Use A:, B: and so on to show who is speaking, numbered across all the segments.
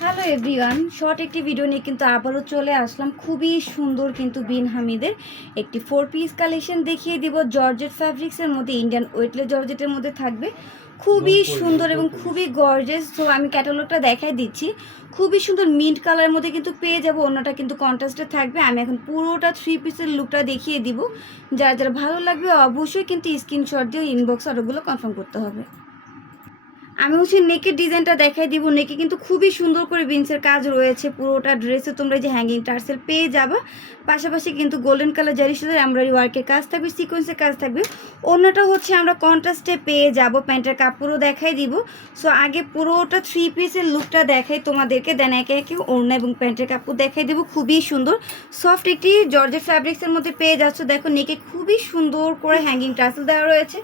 A: Hello everyone short একটি video নিয়ে কিন্তু আবারও চলে আসলাম। খুবই সুন্দর কিন্তু বিন হামিদের একটি ফোর পিস কালেকশন দেখিয়ে দিব। জর্জেট ফ্যাব্রিক্সের মধ্যে ইন্ডিয়ান ওয়েটলে জর্জেটের মধ্যে থাকবে। খুবই সুন্দর এবং খুবই গর্জেস তো আমি ক্যাটালগটা দেখাই দিচ্ছি। খুবই সুন্দর মিন্ট কালারের মধ্যে কিন্তু পেয়ে যাব। অন্যটা কিন্তু কন্ট্রাস্টে থাকবে। আমি এখন পুরোটা থ্রি পিসের লুকটা দেখিয়ে দিব। যার যারা ভালো লাগবে অবশ্যই কিন্তু স্ক্রিনশট দিয়ে ইনবক্স অর্ডারগুলো কনফার্ম করতে হবে। আমি হচ্ছে নেকের ডিজাইনটা দেখাই দিব। নেকে কিন্তু খুবই সুন্দর করে বিনসের কাজ রয়েছে পুরোটা ড্রেসে তোমরা যে হ্যাঙ্গিং টার্সেল পেয়ে যাবা। পাশাপাশি কিন্তু গোল্ডেন কালার জারি সুতোর এমব্রয়ডারি ওয়ার্কের কাজ থাকবে সিকোয়েন্সের কাজ থাকবে। অন্যটা হচ্ছে আমরা কন্ট্রাস্টে পেয়ে যাব, প্যান্টের কাপড়ও দেখাই দিব। সো আগে পুরোটা থ্রি পিসের লুকটা দেখাই তোমাদেরকে। দেন একে একে ওড়না এবং প্যান্টের কাপড় দেখাই দেবো, খুবই সুন্দর। সফট একটি জর্জেট ফ্যাব্রিক্সের মধ্যে পেয়ে যাচ্ছ। দেখো নেকে খুবই সুন্দর করে হ্যাঙ্গিং টার্সেল দেওয়া রয়েছে।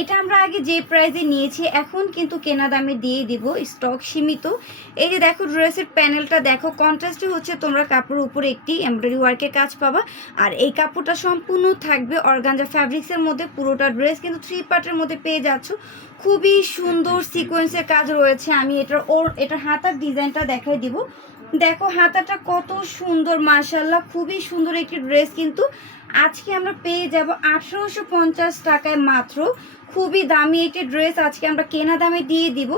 A: এটা আমরা আগে যে প্রাইসে নিয়েছি, এখন কিন্তু কেনা দামে দিয়ে দিব স্টক সীমিত। এই যে দেখো ড্রেসের প্যানেলটা দেখো কন্ট্রাস্টে হচ্ছে তোমরা কাপড়ের উপরে একটি এমব্রয়ডারি ওয়ার্কের কাজ পাবা। আর এই কাপড়টা সম্পূর্ণ থাকবে অর্গানজা ফ্যাব্রিক্সের মধ্যে, পুরোটা ড্রেস কিন্তু থ্রি পার্টের মধ্যে পেয়ে যাচ্ছ। খুবই সুন্দর সিকোয়েন্সের কাজ রয়েছে, আমি এটার ওর, এটার হাতার ডিজাইনটা দেখাই দিব। দেখো, হাতাটা কত সুন্দর মার্শাল্লাহ খুবই সুন্দর একটি ড্রেস কিন্তু আজকে আমরা পেয়ে যাব আঠেরোশো পঞ্চাশ টাকায় মাত্র। খুবই দামি একটি ড্রেস আজকে আমরা কেনা দামে দিয়ে দিব।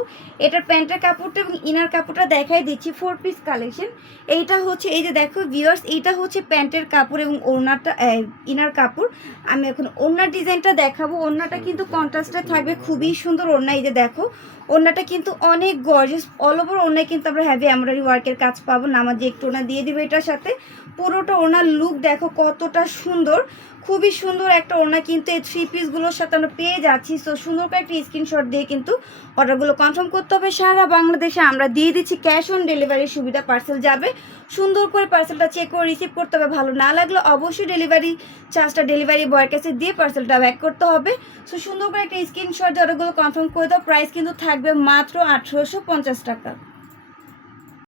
A: এটার প্যান্টের কাপড়টা এবং ইনার কাপড়টা দেখাই দিচ্ছি ফোর পিস কালেকশন এইটা হচ্ছে, এই যে দেখো ভিওয়ার্স এইটা হচ্ছে প্যান্টের কাপড় এবং ওড়নাটা ইনার কাপড়। আমি এখন ওড়নার ডিজাইনটা দেখাবো। ওড়নাটা কিন্তু কন্ট্রাস্টে থাকবে, খুবই সুন্দর ওড়না, এই যে দেখো। ওড়নাটা কিন্তু অনেক গর্জিয়াস অল ওভার ওড়নায় কিন্তু আমরা হ্যাভি এমব্রয়ডারি ওয়ার্কের কাজ পাবো। নামাজ একটু ওনা দিয়ে দিবে এটার সাথে। পুরোটা ওনার লুক দেখো কতটা সুন্দর। খুবই সুন্দর একটা ওনা কিন্তু এই থ্রি পিসগুলোর সাথে আমরা পেয়ে যাচ্ছি। সো সুন্দর করে একটা স্ক্রিনশট দিয়ে কিন্তু অর্ডারগুলো কনফার্ম করতে হবে। সারা বাংলাদেশে আমরা দিয়ে দিচ্ছি ক্যাশ অন ডেলিভারির সুবিধা পার্সেল যাবে। সুন্দর করে পার্সেলটা চেক করে রিসিভ করতে হবে। ভালো না লাগলে অবশ্যই ডেলিভারি চার্জটা ডেলিভারি বয়ের কাছে দিয়ে পার্সেলটা ব্যাক করতে হবে। সো সুন্দর করে একটা স্ক্রিনশট দিয়ে অর্ডারগুলো কনফার্ম করে দাও। প্রাইস কিন্তু থাকবে মাত্র আঠেরোশো পঞ্চাশ টাকা।